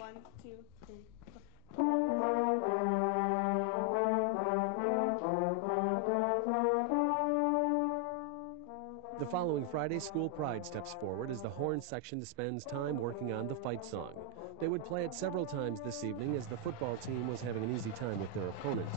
1, 2, 3, 4. The following Friday, School Pride steps forward as the horn section spends time working on the fight song. They would play it several times this evening as the football team was having an easy time with their opponent.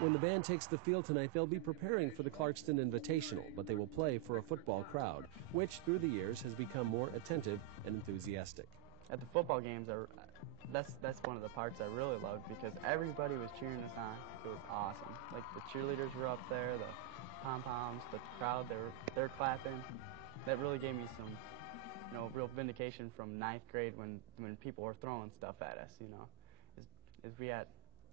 When the band takes the field tonight, they'll be preparing for the Clarkston Invitational, but they will play for a football crowd, which through the years has become more attentive and enthusiastic. At the football games, that's one of the parts I really loved because everybody was cheering us on. It was awesome. Like the cheerleaders were up there, the pom-poms, the crowd, they're clapping. That really gave me some, real vindication from 9th grade when people were throwing stuff at us,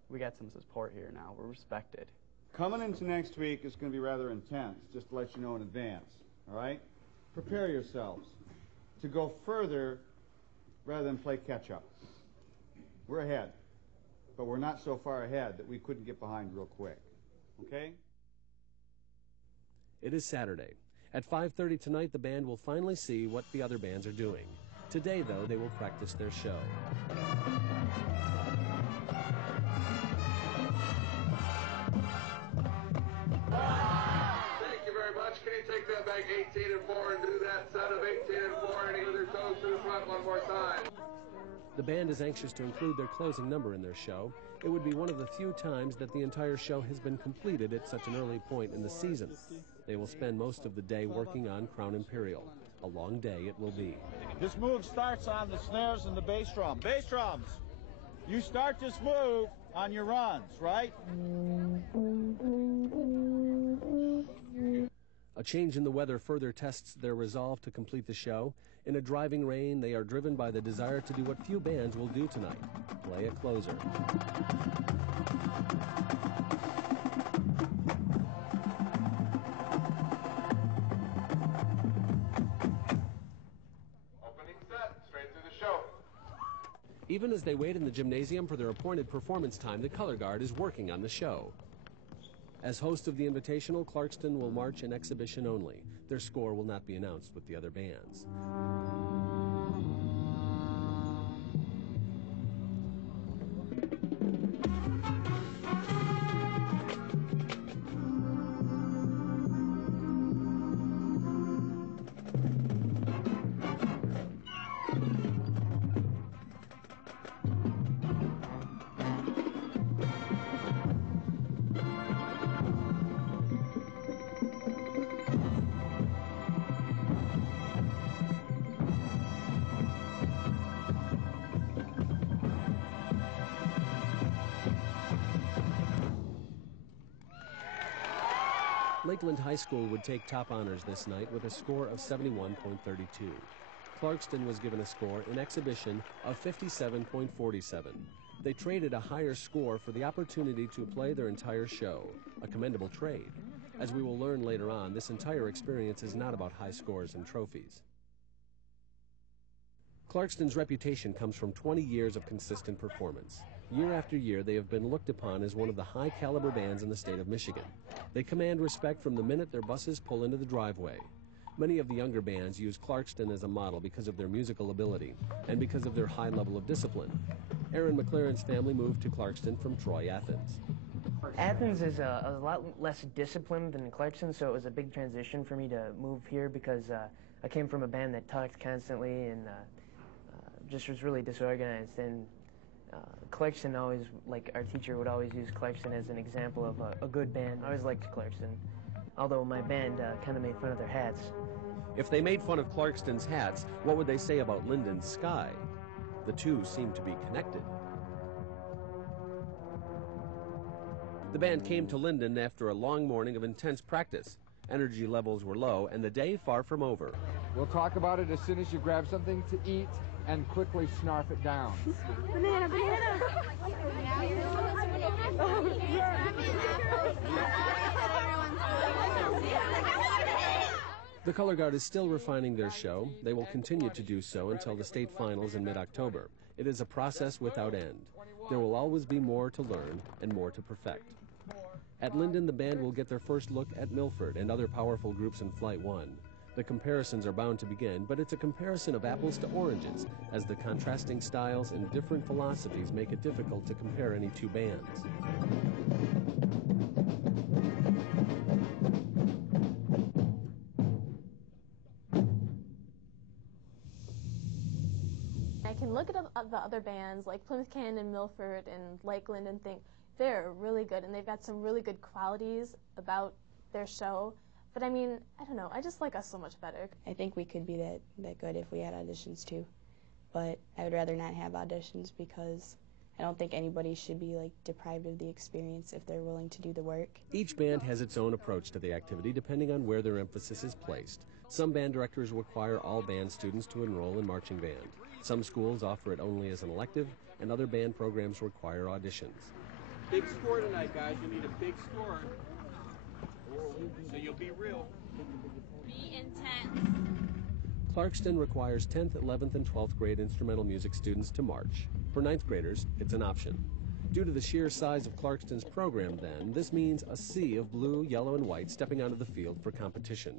We got some support here now. We're respected. Coming into next week is going to be rather intense, just to let you know in advance, all right? Prepare yourselves to go further rather than play catch-up. We're ahead, but we're not so far ahead that we couldn't get behind real quick, okay? It is Saturday. At 5:30 tonight, the band will finally see what the other bands are doing. Today, though, they will practice their show. Can you take that back 18 and 4 and do that set of 18 and 4 and either toes to the front one more time? The band is anxious to include their closing number in their show. It would be one of the few times that the entire show has been completed at such an early point in the season. They will spend most of the day working on Crown Imperial. A long day it will be. This move starts on the snares and the bass drum. Bass drums, you start this move on your runs, right? A change in the weather further tests their resolve to complete the show. In a driving rain, they are driven by the desire to do what few bands will do tonight, play a closer. Opening set, straight through the show. Even as they wait in the gymnasium for their appointed performance time, the color guard is working on the show. As host of the Invitational, Clarkston will march in exhibition only. Their score will not be announced with the other bands. Lakeland High School would take top honors this night with a score of 71.32. Clarkston was given a score in exhibition of 57.47. They traded a higher score for the opportunity to play their entire show, a commendable trade. As we will learn later on, this entire experience is not about high scores and trophies. Clarkston's reputation comes from 20 years of consistent performance. Year after year, they have been looked upon as one of the high-caliber bands in the state of Michigan. They command respect from the minute their buses pull into the driveway. Many of the younger bands use Clarkston as a model because of their musical ability and because of their high level of discipline. Aaron McLaren's family moved to Clarkston from Troy, Athens. Athens is a lot less disciplined than Clarkston, so it was a big transition for me to move here because I came from a band that talked constantly and just was really disorganized. And Clarkston always, like our teacher would always use Clarkston as an example of a good band. I always liked Clarkston, although my band kind of made fun of their hats. If they made fun of Clarkston's hats, what would they say about Linden's sky? The two seem to be connected. The band came to Linden after a long morning of intense practice. Energy levels were low and the day far from over. We'll talk about it as soon as you grab something to eat and quickly snarf it down. Banana, banana! The Color Guard is still refining their show. They will continue to do so until the state finals in mid-October. It is a process without end. There will always be more to learn and more to perfect. At Linden, the band will get their first look at Milford and other powerful groups in Flight 1. The comparisons are bound to begin, but it's a comparison of apples to oranges, as the contrasting styles and different philosophies make it difficult to compare any two bands. I can look at the other bands like Plymouth Cannon and Milford and Lakeland and think they're really good and they've got some really good qualities about their show. But I mean, I don't know, I just like us so much better. I think we could be that good if we had auditions too. But I would rather not have auditions because I don't think anybody should be deprived of the experience if they're willing to do the work. Each band has its own approach to the activity depending on where their emphasis is placed. Some band directors require all band students to enroll in marching band. Some schools offer it only as an elective, and other band programs require auditions. Big score tonight, guys. You need a big score. So you'll be real. Be intense. Clarkston requires 10th, 11th, and 12th grade instrumental music students to march. For 9th graders, it's an option. Due to the sheer size of Clarkston's program, then, this means a sea of blue, yellow, and white stepping onto the field for competition.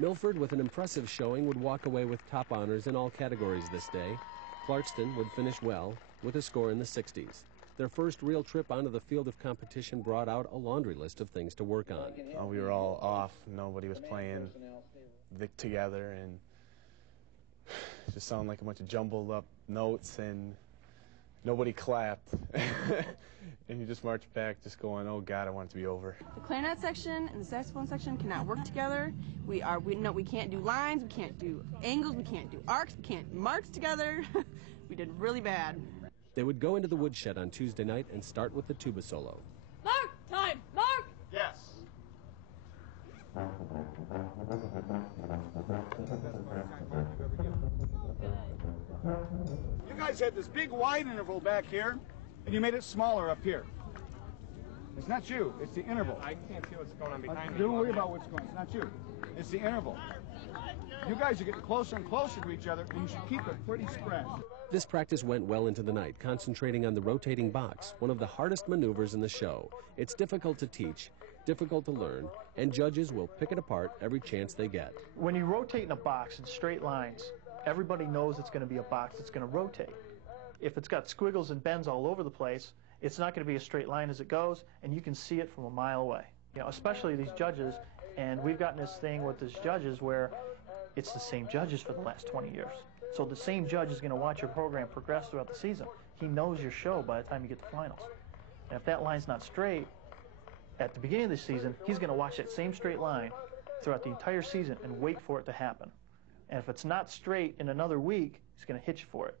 Milford, with an impressive showing, would walk away with top honors in all categories this day. Clarkston would finish well, with a score in the 60s. Their first real trip onto the field of competition brought out a laundry list of things to work on. We were all off. Nobody was playing together, and it just sounded like a bunch of jumbled up notes, and nobody clapped. And you just march back just going, oh God, I want it to be over. The clarinet section and the saxophone section cannot work together. We can't do lines, we can't do angles, we can't do arcs, we can't march together. We did really bad. They would go into the woodshed on Tuesday night and start with the tuba solo. Mark! Time! Mark! Yes. You guys had this big wide interval back here, and you made it smaller up here. It's not you, it's the interval. I can't see what's going on behind me. Don't worry about what's going on, it's not you. It's the interval. You guys are getting closer and closer to each other, and you should keep it pretty spread. This practice went well into the night, concentrating on the rotating box, one of the hardest maneuvers in the show. It's difficult to teach, difficult to learn, and judges will pick it apart every chance they get. When you rotate in a box in straight lines, everybody knows it's going to be a box that's going to rotate. If it's got squiggles and bends all over the place, it's not going to be a straight line as it goes, and you can see it from a mile away. You know, especially these judges, and we've gotten this thing with these judges where it's the same judges for the last 20 years. So the same judge is going to watch your program progress throughout the season. He knows your show by the time you get to finals. And if that line's not straight, at the beginning of the season, he's going to watch that same straight line throughout the entire season and wait for it to happen. And if it's not straight in another week, he's going to hit you for it.